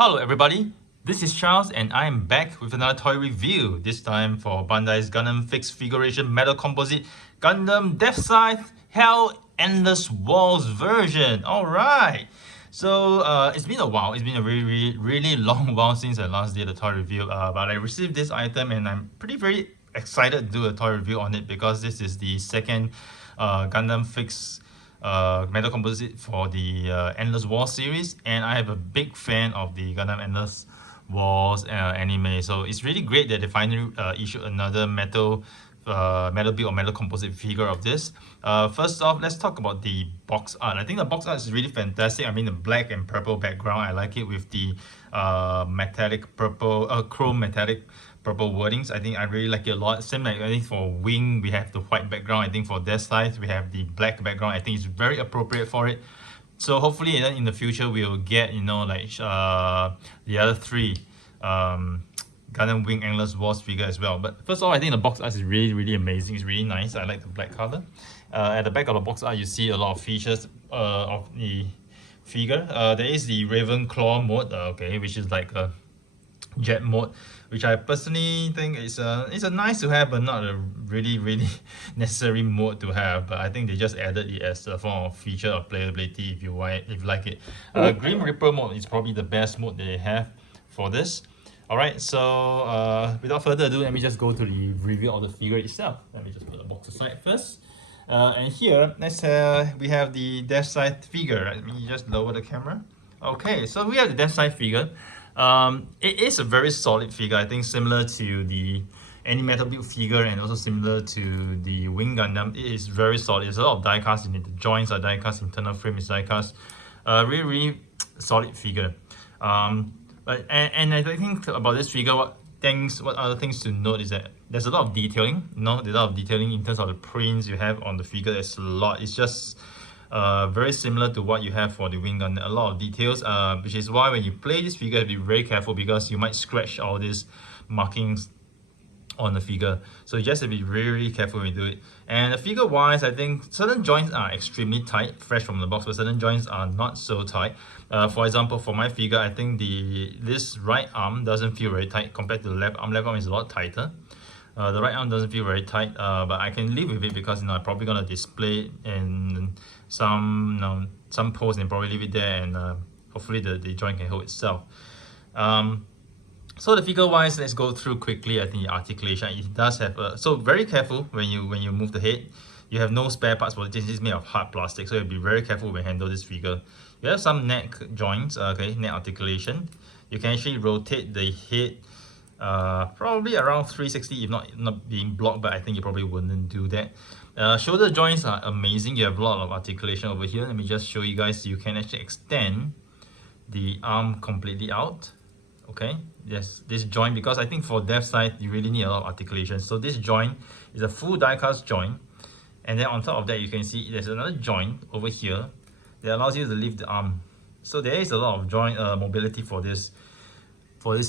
Hello everybody, this is Charles and I am back with another toy review, this time for Bandai's Gundam Fixed Figuration Metal Composite Gundam Deathscythe Hell Endless Walls version. Alright, so it's been a while, it's been a really long while since I last did a toy review, but I received this item and I'm very excited to do a toy review on it because this is the second Gundam Fixed metal composite for the Endless Wars series, and I have a big fan of the Gundam Endless Wars anime, so it's really great that they finally issued another metal build or metal composite figure of this. First off, let's talk about the box art. I think the box art is really fantastic. I mean, the black and purple background, I like it with the metallic purple, chrome metallic purple wordings. I think I really like it a lot. Same like I think for Wing, we have the white background. I think for Deathscythe, we have the black background. I think it's very appropriate for it. So hopefully in the future we'll get, you know, like the other three Gundam Wing Endless Wars figure as well. But first of all, I think the box art is really amazing. It's really nice. I like the black color. At the back of the box art, you see a lot of features of the figure. There is the Ravenclaw mode, okay, which is like a jet mode, which I personally think is a nice to have but not a really necessary mode to have. But I think they just added it as a form of feature of playability if you like it. Grim Reaper mode is probably the best mode they have for this. Alright, so without further ado, let me just go to the review of the figure itself. Let me just put the box aside first. And here, we have the Deathscythe figure. Let me just lower the camera. Okay, so we have the Deathscythe figure. It is a very solid figure, I think similar to the any metal build figure and also similar to the Wing Gundam. It is very solid. There's a lot of die cast in it. The joints are die cast, internal frame is die cast. Really solid figure. And I think about this figure, what other things to note is that there's a lot of detailing. You know, there's a lot of detailing in terms of the prints you have on the figure. There's a lot. It's just very similar to what you have for the Wing Gundam. A lot of details, which is why when you play this figure, be very careful because you might scratch all these markings on the figure. So you just have to be really careful when you do it. And the figure wise, I think certain joints are extremely tight, fresh from the box, but certain joints are not so tight. For example, for my figure, I think this right arm doesn't feel very tight compared to the left arm. Left arm is a lot tighter. The right arm doesn't feel very tight, but I can live with it because I'm probably gonna display it in some pose and probably leave it there, and hopefully the joint can hold itself. So the figure wise, let's go through quickly. I think the articulation, it does have so very careful when you move the head. You have no spare parts for it. This is made of hard plastic, so you'll be very careful when you handle this figure. You have some neck joints, okay, neck articulation. You can actually rotate the head probably around 360 if not being blocked, but I think you probably wouldn't do that. Shoulder joints are amazing. You have a lot of articulation over here. Let me just show you guys. You can actually extend the arm completely out. Okay, yes, this joint, because I think for Deathscythe you really need a lot of articulation. So this joint is a full die-cast joint, and then on top of that you can see there's another joint over here that allows you to lift the arm. So there is a lot of joint mobility for this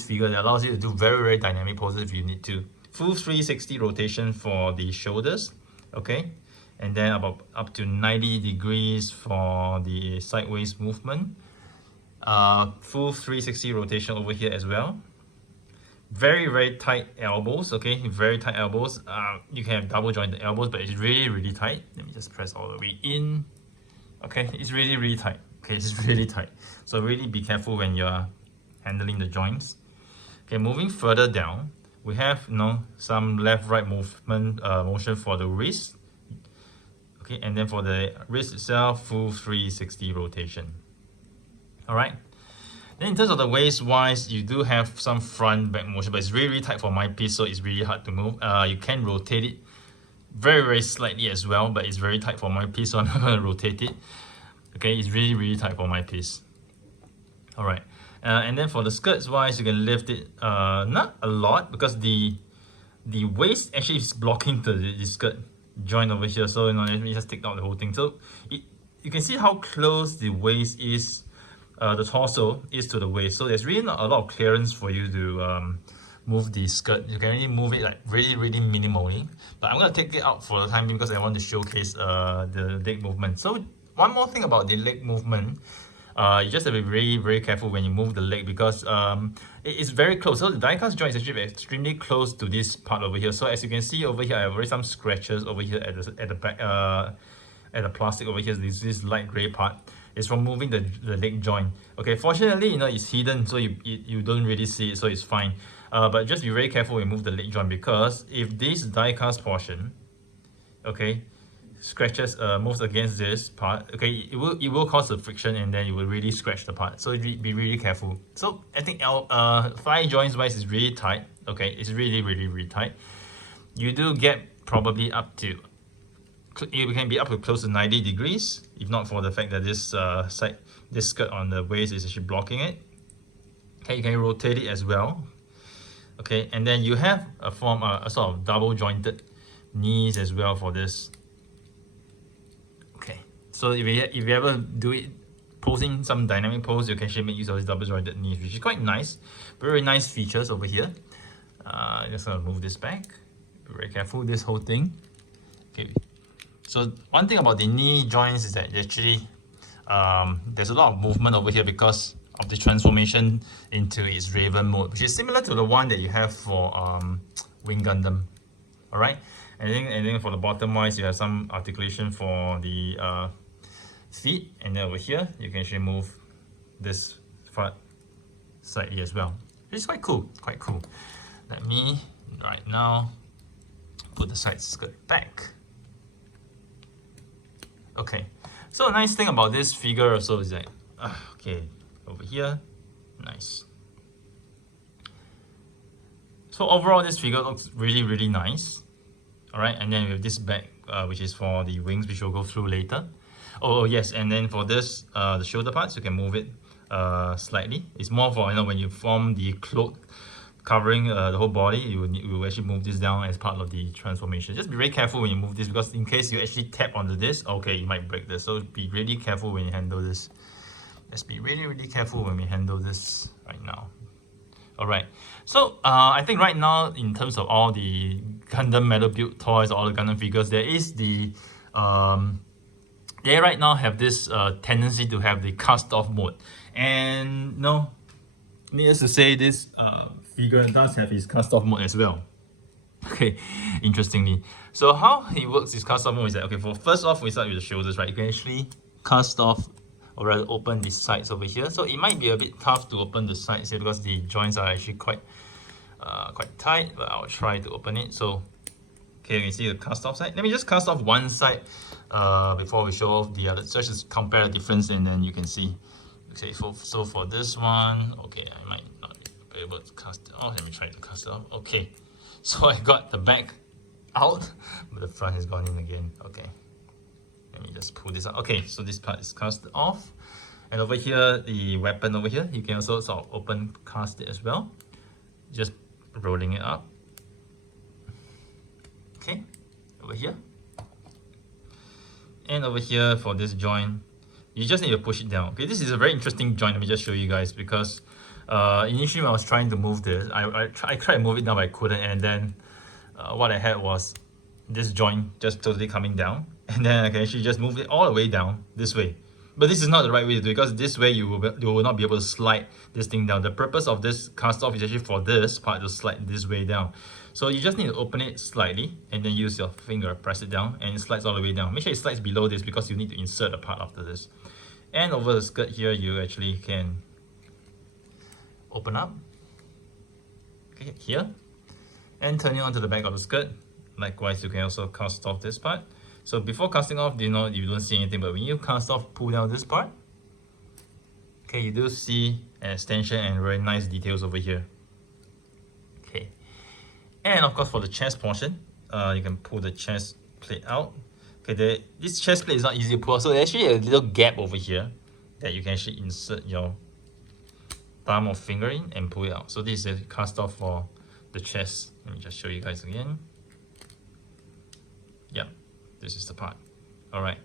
figure that allows you to do very dynamic poses if you need to. Full 360 rotation for the shoulders, okay, and then about up to 90 degrees for the sideways movement. Full 360 rotation over here as well. Very tight elbows, okay, very tight elbows. You can have double jointed elbows, but it's really tight. Let me just press all the way in. Okay, it's really tight. Okay, it's really tight. So really be careful when you're handling the joints. Okay, moving further down, we have some left-right movement motion for the wrist. Okay, and then for the wrist itself, full 360 rotation. Alright, then in terms of the waist wise, you do have some front back motion, but it's really tight for my piece, so it's really hard to move. You can rotate it very slightly as well, but it's very tight for my piece, so I'm not going to rotate it. Okay, it's really tight for my piece. Alright, and then for the skirts wise, you can lift it not a lot because the waist actually is blocking the skirt joint over here. So let me just take out the whole thing. So you can see how close the waist is. The torso is to the waist, so there's really not a lot of clearance for you to move the skirt. You can only move it like really minimally, but I'm going to take it out for the time being because I want to showcase the leg movement. So one more thing about the leg movement, You just have to be very, very careful when you move the leg because it's very close. So the die-cast joint is actually extremely close to this part over here. So as you can see over here, I have already some scratches over here at the back, at the plastic over here. This light gray part is from moving the leg joint. Okay, fortunately, you know, it's hidden, so you don't really see it, so it's fine. But just be very careful when you move the leg joint, because if this die-cast portion, okay, scratches moves against this part, okay, it will cause a friction, and then it will really scratch the part. So be really careful. So I think thigh joints wise is really tight. Okay, it's really tight. You do get probably up to, it can be up to close to 90 degrees, if not for the fact that this this skirt on the waist is actually blocking it. Okay, you can rotate it as well. Okay, and then you have a sort of double jointed knees as well for this. Okay, so if you ever do it posing some dynamic pose, you can actually make use of this double jointed knees, which is quite nice. Very nice features over here. Just gonna move this back. Be very careful, this whole thing. Okay. So one thing about the knee joints is that actually there's a lot of movement over here because of the transformation into its Raven mode, which is similar to the one that you have for Wing Gundam. Alright, and then for the bottom wise, you have some articulation for the feet, and then over here you can actually move this part slightly as well. It's quite cool, quite cool. Let me right now put the side skirt back. Okay, so a nice thing about this figure also is that, okay, over here, nice. So overall, this figure looks really nice. All right, and then we have this back, which is for the wings, which we'll go through later. Oh yes, and then for this, the shoulder parts, you can move it slightly. It's more for, you know, when you form the cloak covering the whole body, you will actually move this down as part of the transformation. Just be very careful when you move this, because in case you actually tap onto this, okay, you might break this. So be really careful when you handle this. Let's be really careful when we handle this right now. Alright, so I think right now, in terms of all the Gundam metal build toys, all the Gundam figures, there is the they right now have this tendency to have the cast off mode, and no, needless to say, this figure does have his cast off mode as well. Okay, interestingly, so how he works his cast off mode is that, okay, for first off, we start with the shoulders, right? You can actually cast off, or rather open the sides over here. So it might be a bit tough to open the sides here because the joints are actually quite tight, but I'll try to open it. So okay, you can see the cast off side. Let me just cast off one side before we show off the other. So just compare the difference, and then you can see. Okay, so for this one, okay, I might not be able to cast it off. Let me try to cast it off. Okay, so I got the back out, but the front has gone in again. Okay, let me just pull this out. Okay, so this part is cast off, and over here, the weapon over here, you can also sort of open cast it as well, just rolling it up. Okay, over here, and over here for this joint, you just need to push it down. Okay, this is a very interesting joint. Let me just show you guys, because initially when I was trying to move this, I tried to move it down, but I couldn't, and then what I had was this joint just totally coming down, and then I can actually just move it all the way down this way. But this is not the right way to do it, because this way you will not be able to slide this thing down. The purpose of this cast off is actually for this part to slide this way down. So you just need to open it slightly, and then use your finger, press it down, and it slides all the way down. Make sure it slides below this, because you need to insert a part after this. And over the skirt here, you actually can open up, okay, here, and turn it onto the back of the skirt. Likewise, you can also cast off this part. So before casting off, you know, you don't see anything, but when you cast off, pull down this part, okay, you do see an extension and very nice details over here. Okay, and of course for the chest portion, you can pull the chest plate out. Okay, this chest plate is not easy to pull out, so there's actually a little gap over here that you can actually insert your thumb or finger in and pull it out. So this is a cast off for the chest. Let me just show you guys again. Yeah, this is the part. All right,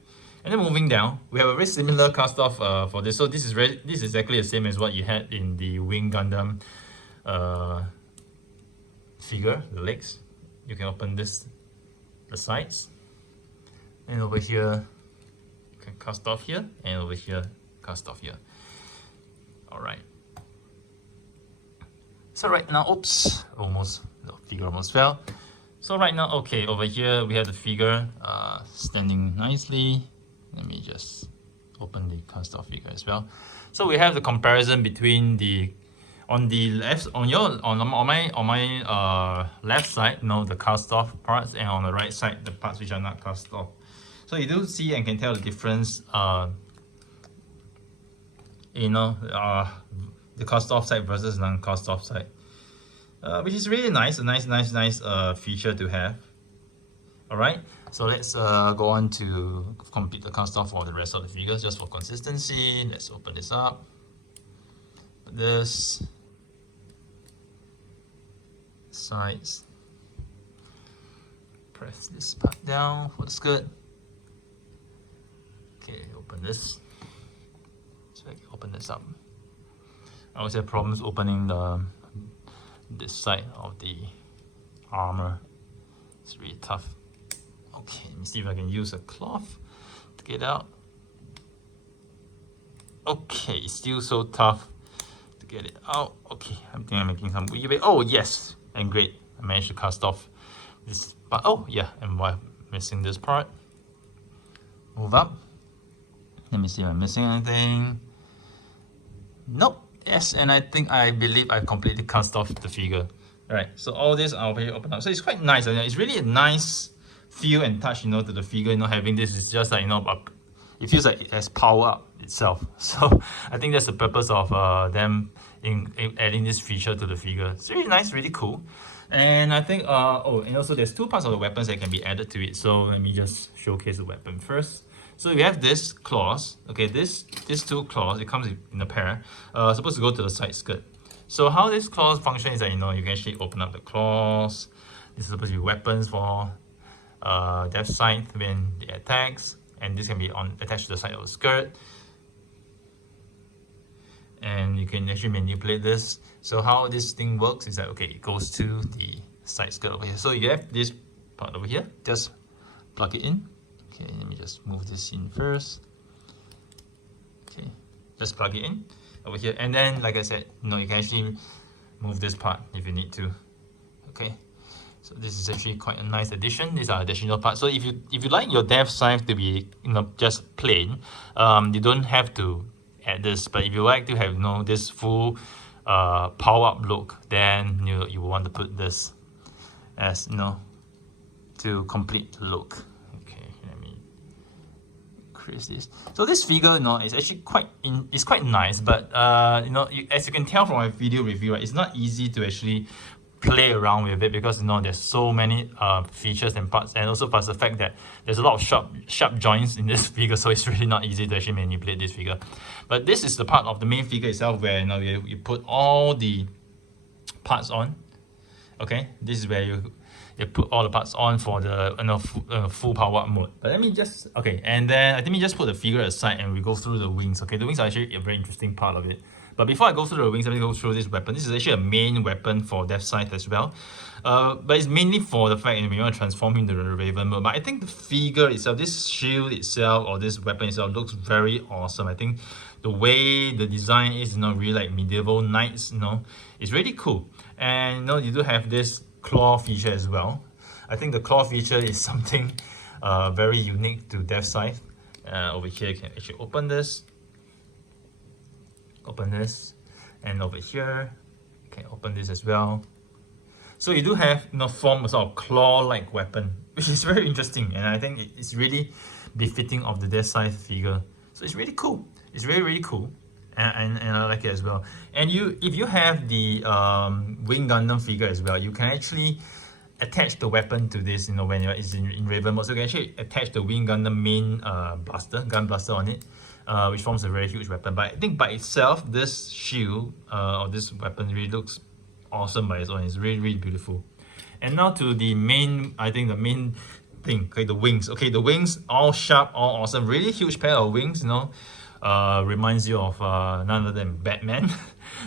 and then moving down, we have a very similar cast off for this. So this is exactly the same as what you had in the Wing Gundam figure, the legs. You can open this, the sides, and over here you can cast off here, and over here cast off here. All right. So right now, oops, the figure almost fell. So right now, okay, over here we have the figure standing nicely. Let me just open the cast off figure as well. So we have the comparison between on my left side, the cast off parts, and on the right side the parts which are not cast off. So you do see and can tell the difference. The cast off side versus non-cast off side, which is really nice. A nice feature to have. All right, so let's go on to complete the cast off for the rest of the figures just for consistency. Let's open this up. This sides. Press this part down for the skirt. Okay, open this. So I can open this up. I always have problems opening this side of the armor. It's really tough. Okay, let me see if I can use a cloth to get out. Okay, it's still so tough to get it out. Okay, I think I'm making some weird. Oh yes, and great. I managed to cast off this part. Oh yeah, and while missing this part. Move up. Let me see if I'm missing anything. Nope. Yes, and I believe I completely cast off the figure. Right, so all this I'll be open up. So it's quite nice. It's really a nice feel and touch, to the figure. Having this is just like it feels like it has power up itself. So I think that's the purpose of them in adding this feature to the figure. It's really nice, really cool. And I think and also there's two parts of the weapons that can be added to it. So let me just showcase the weapon first. So we have this claws. Okay, these two claws, it comes in a pair, supposed to go to the side skirt. So how this claws function is that you can actually open up the claws. This is supposed to be weapons for Deathscythe when it attacks, and this can be attached to the side of the skirt. And you can actually manipulate this. So how this thing works is that it goes to the side skirt over here. So you have this part over here, just plug it in. Okay, let me just move this in first. Okay, just plug it in over here, and then like I said, you can actually move this part if you need to. Okay, so this is actually quite a nice addition. These are additional parts. So if you like your Deathscythe to be just plain, you don't have to add this. But if you like to have this full power up look, then you want to put this as to complete the look. This. So this figure, is actually quite nice, but as you can tell from my video review, right, it's not easy to actually play around with it because there's so many features and parts, and also plus the fact that there's a lot of sharp joints in this figure, so it's really not easy to actually manipulate this figure. But this is the part of the main figure itself where you put all the parts on. Okay, this is where you put all the parts on for the full power up mode. But let me just and then let me just put the figure aside and we go through the wings. Okay, the wings are actually a very interesting part of it. But before I go through the wings, let me go through this weapon. This is actually a main weapon for Deathscythe as well. But it's mainly for the fact that we want to transform him into the Raven mode. But I think the figure itself, this shield itself or this weapon itself looks very awesome. I think the way the design is, really like medieval knights, it's really cool. And you do have this claw feature as well. I think the claw feature is something very unique to Deathscythe. Over here you can actually open this, and over here you can open this as well. So you do have form a sort of claw-like weapon, which is very interesting, and I think it's really befitting of the Deathscythe figure. So it's really cool. It's really cool. And I like it as well. And if you have the Wing Gundam figure as well, you can actually attach the weapon to this, when it's in Raven mode. So you can actually attach the Wing Gundam main gun blaster on it, which forms a very huge weapon. But I think by itself, this shield or this weapon really looks awesome by its own. It's really beautiful. And now to the main, I think the main thing, the wings. Okay, the wings, all sharp, all awesome. Really huge pair of wings, reminds you of none other than Batman.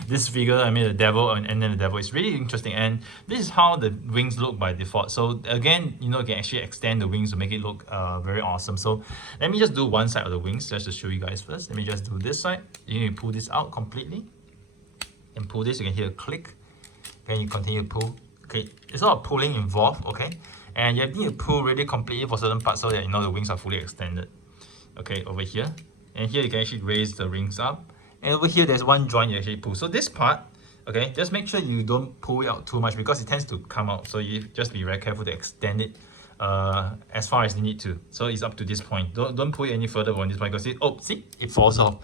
This figure, the devil and then the devil, is really interesting, and this is how the wings look by default. So again, you can actually extend the wings to make it look very awesome. So let me just do one side of the wings just to show you guys first. Let me just do this side. You need to pull this out completely. and pull this, you can hear a click. Then you continue to pull. Okay, it's a lot of pulling involved, okay? And you need to pull really completely for certain parts so that you know the wings are fully extended. Okay, over here. And here you can actually raise the wings up. And over here there's one joint you actually pull. So this part, okay, just make sure you don't pull it out too much because it tends to come out. So you just be very careful to extend it as far as you need to. So it's up to this point. Don't pull it any further on this point because it falls off.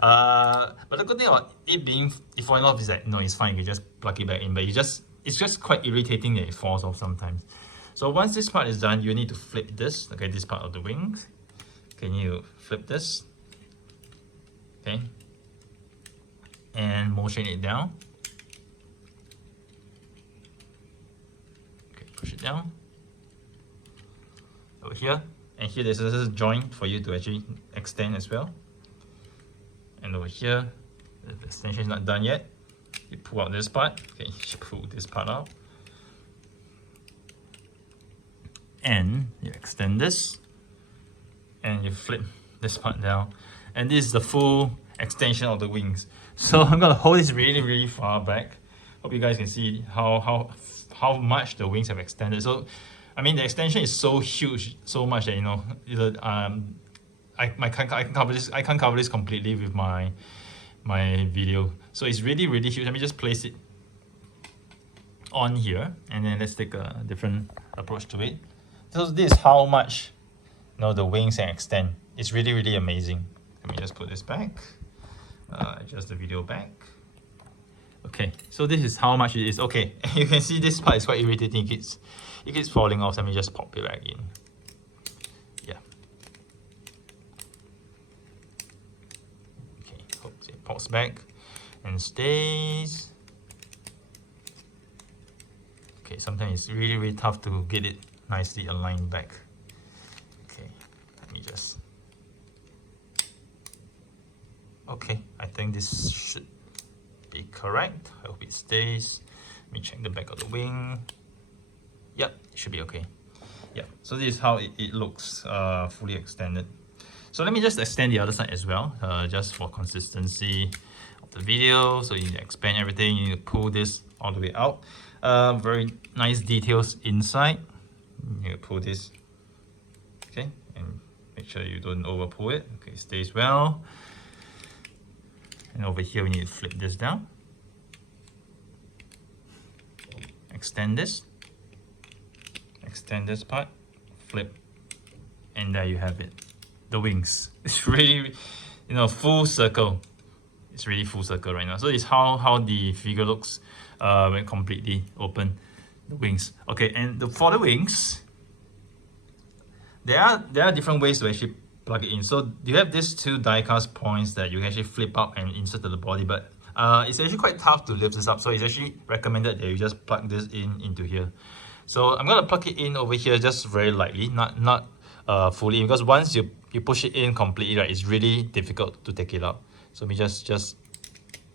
But the good thing about it falling off is that no, it's fine. You can just plug it back in. But it's just quite irritating that it falls off sometimes. So once this part is done, you need to flip this. Okay, this part of the wings. Can you flip this? Okay, and motion it down. Okay, push it down. Over here, and here there's a joint for you to actually extend as well. And over here, the extension is not done yet. You pull out this part. Okay, you pull this part out. And you extend this. And you flip this part down. And this is the full extension of the wings. So I'm gonna hold this really far back. Hope you guys can see how much the wings have extended. So I mean the extension is so huge, so much that I can't cover this completely with my video. So it's really huge. Let me just place it on here, and then let's take a different approach to it. So this is how much the wings can extend. It's really amazing. Let me just put this back. Adjust the video back. Okay, so this is how much it is. Okay, you can see this part is quite irritating. It keeps falling off. Let me just pop it back in. Yeah. Okay, hope it pops back and stays. Okay, sometimes it's really tough to get it nicely aligned back. Okay, let me just. Okay, I think this should be correct. I hope it stays. Let me check the back of the wing. Yep, it should be okay. Yeah, so this is how it looks fully extended. So let me just extend the other side as well, just for consistency of the video. So you need to expand everything. You need to pull this all the way out. Very nice details inside. You need to pull this, okay, and make sure you don't over pull it. Okay, it stays well. And over here we need to flip this down. Extend this part, flip, and there you have it, the wings. It's really full circle. It's really full circle right now. So it's how the figure looks when completely open, the wings. Okay, and for the wings, there are different ways to actually plug it in. So you have these two die-cast points that you can actually flip up and insert to the body, but it's actually quite tough to lift this up. So it's actually recommended that you just plug this into here. So I'm gonna plug it in over here just very lightly, not fully, because once you push it in completely, right, it's really difficult to take it out. So let me just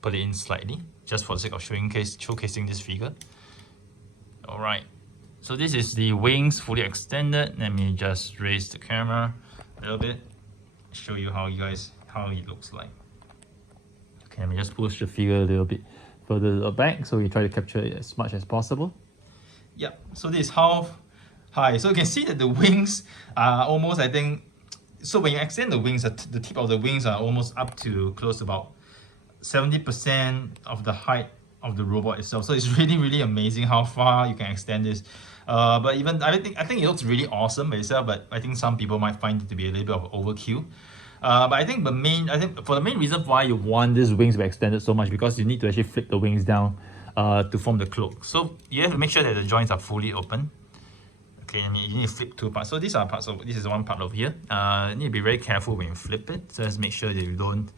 put it in slightly, just for the sake of showcasing this figure. All right. So this is the wings fully extended. Let me just raise the camera a little bit, show you how it looks like. Okay, let me just push the figure a little bit further back so we try to capture it as much as possible. Yeah, so this is how high. So you can see that the wings are almost, I think, so when you extend the wings, the tip of the wings are almost up to close to about 70% of the height of the robot itself. So it's really amazing how far you can extend this. But even I think it looks really awesome by itself, but I think some people might find it to be a little bit of overkill. But I think for the main reason why you want these wings to be extended so much, because you need to actually flip the wings down to form the cloak. So you have to make sure that the joints are fully open. Okay, you need to flip two parts. So these are parts of this is one part over here. You need to be very careful when you flip it. So just make sure that you don't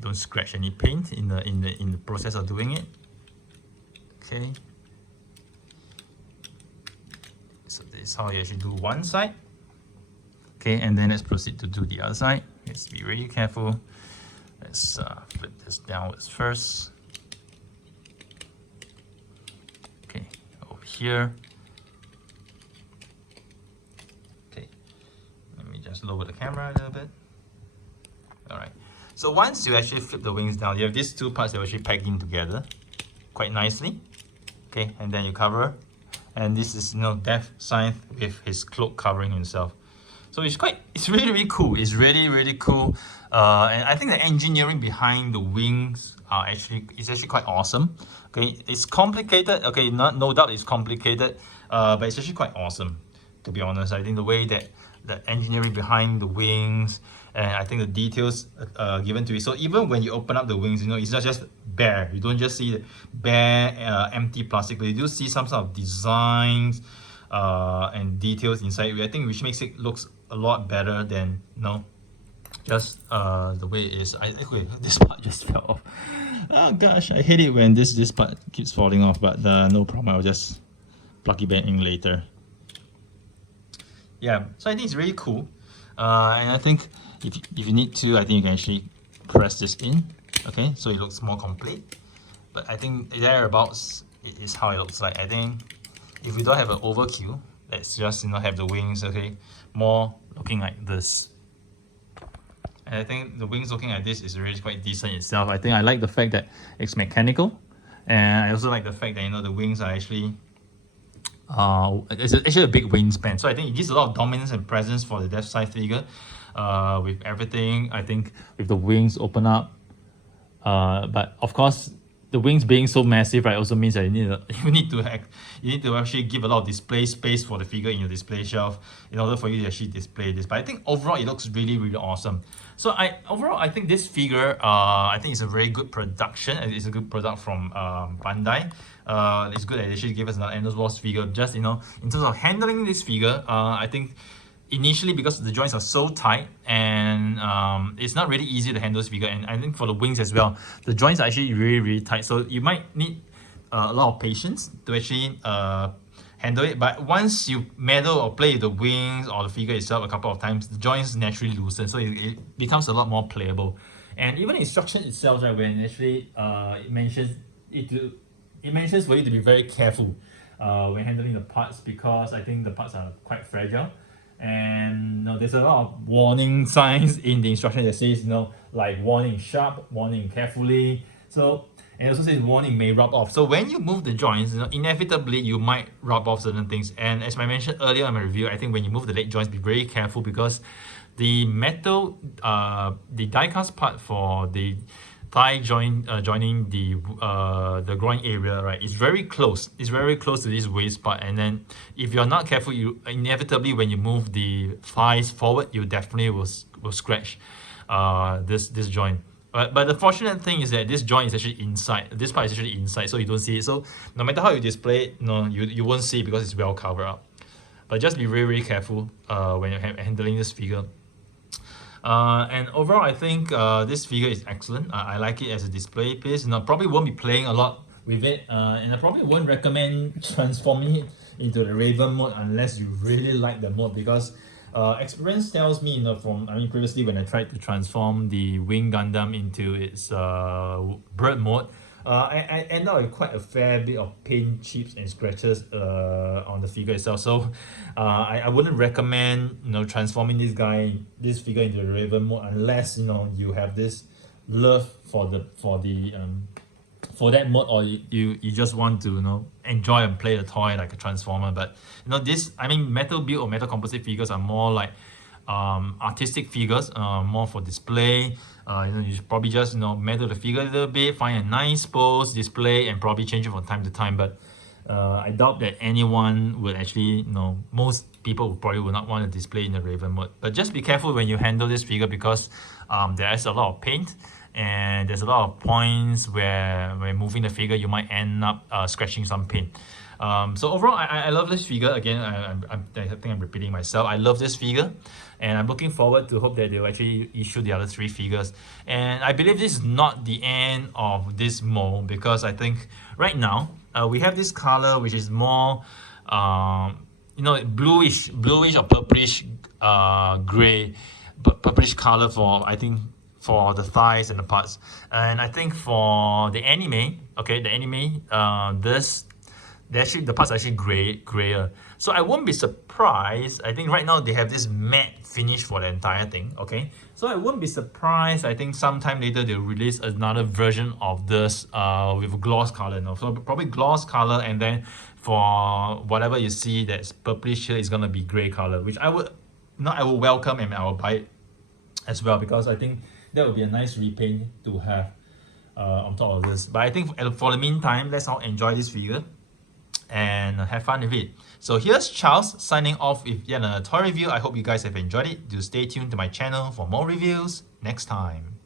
don't scratch any paint in the process of doing it. Okay. So this is how you actually do one side. Okay, and then let's proceed to do the other side. Let's be really careful. Let's flip this downwards first. Okay, over here. Okay, let me just lower the camera a little bit. All right. So once you actually flip the wings down, you have these two parts that are actually pegged in together quite nicely. Okay, and then you cover, and this is Deathscythe with his cloak covering himself. So it's really cool. It's really cool, and I think the engineering behind the wings is actually quite awesome. Okay, it's complicated. Okay, no doubt it's complicated, but it's actually quite awesome. To be honest, I think the way that the engineering behind the wings, and I think the details given to it. So even when you open up the wings, it's not just bare. You don't just see the bare empty plastic, but you do see some sort of designs and details inside, I think, which makes it looks a lot better than just the way it is. Wait, this part just fell off. Oh gosh, I hate it when this part keeps falling off, but no problem, I'll just plug it back in later. Yeah, so I think it's really cool, and I think if you need to, I think you can actually press this in, okay, so it looks more complete. But I think thereabouts is how it looks like. I think if we don't have an overkill, let's just have the wings, okay, more looking like this. And I think the wings looking like this is really quite decent itself. I think I like the fact that it's mechanical, and I also like the fact that the wings are actually it's actually a big wingspan. So I think it gives a lot of dominance and presence for the Deathscythe figure. With everything, I think with the wings open up, but of course the wings being so massive, right, also means that you need to actually give a lot of display space for the figure in your display shelf in order for you to actually display this. But I think overall it looks really awesome. So overall I think this figure, I think it's a very good production. It's a good product from Bandai. It's good that they actually gave us an Endless Wars figure. Just in terms of handling this figure, I think initially, because the joints are so tight, and it's not really easy to handle this figure, and I think for the wings as well, the joints are actually really tight, so you might need a lot of patience to actually handle it. But once you meddle or play with the wings or the figure itself a couple of times, the joints naturally loosen, so it becomes a lot more playable. And even the instruction itself, right, when actually it mentions for you to be very careful when handling the parts, because I think the parts are quite fragile. And there's a lot of warning signs in the instruction that says like warning sharp, warning carefully. So, and it also says warning may rub off. So when you move the joints, inevitably you might rub off certain things. And as I mentioned earlier in my review, I think when you move the leg joints, be very careful, because the metal, the die-cast part for the thigh joint joining the groin area, right, is very close. It's very close to this waist part, and then if you're not careful, you inevitably, when you move the thighs forward, you definitely will scratch this joint. But the fortunate thing is that this joint is actually inside. This part is actually inside, so you don't see it. So no matter how you display it, you won't see it because it's well covered up. But just be very careful when you're handling this figure. And overall, I think this figure is excellent. I like it as a display piece. Probably won't be playing a lot with it, and I probably won't recommend transforming it into the Raven mode unless you really like the mode, because experience tells me, previously when I tried to transform the Wing Gundam into its bird mode, I ended up with quite a fair bit of paint chips and scratches on the figure itself. So I wouldn't recommend transforming this figure into the Raven mode unless you have this love for that mode, or you just want to enjoy and play the toy like a transformer. But metal build or metal composite figures are more like artistic figures, more for display. You should probably just meddle the figure a little bit, find a nice pose, display, and probably change it from time to time. But I doubt that anyone would actually, most people probably would not want to display in the Raven mode. But just be careful when you handle this figure, because there is a lot of paint, and there's a lot of points where when moving the figure you might end up scratching some paint. So overall, I love this figure. Again, I think I'm repeating myself. I love this figure, and I'm looking forward to hope that they'll actually issue the other 3 figures. And I believe this is not the end of this mold, because I think right now we have this color which is more bluish or purplish gray, purplish color for the thighs and the parts. And I think for the anime, okay, the parts are actually grayer. So I won't be surprised. I think right now they have this matte finish for the entire thing. Okay, so I won't be surprised. I think sometime later they'll release another version of this with gloss color. No, so probably gloss color, and then for whatever you see that's purplish here is gonna be gray color, which I will welcome and I will buy it as well, because I think that would be a nice repaint to have on top of this. But I think for the meantime, let's all enjoy this figure and have fun with it. So here's Charles signing off with yet another toy review. I hope you guys have enjoyed it. Do stay tuned to my channel for more reviews next time.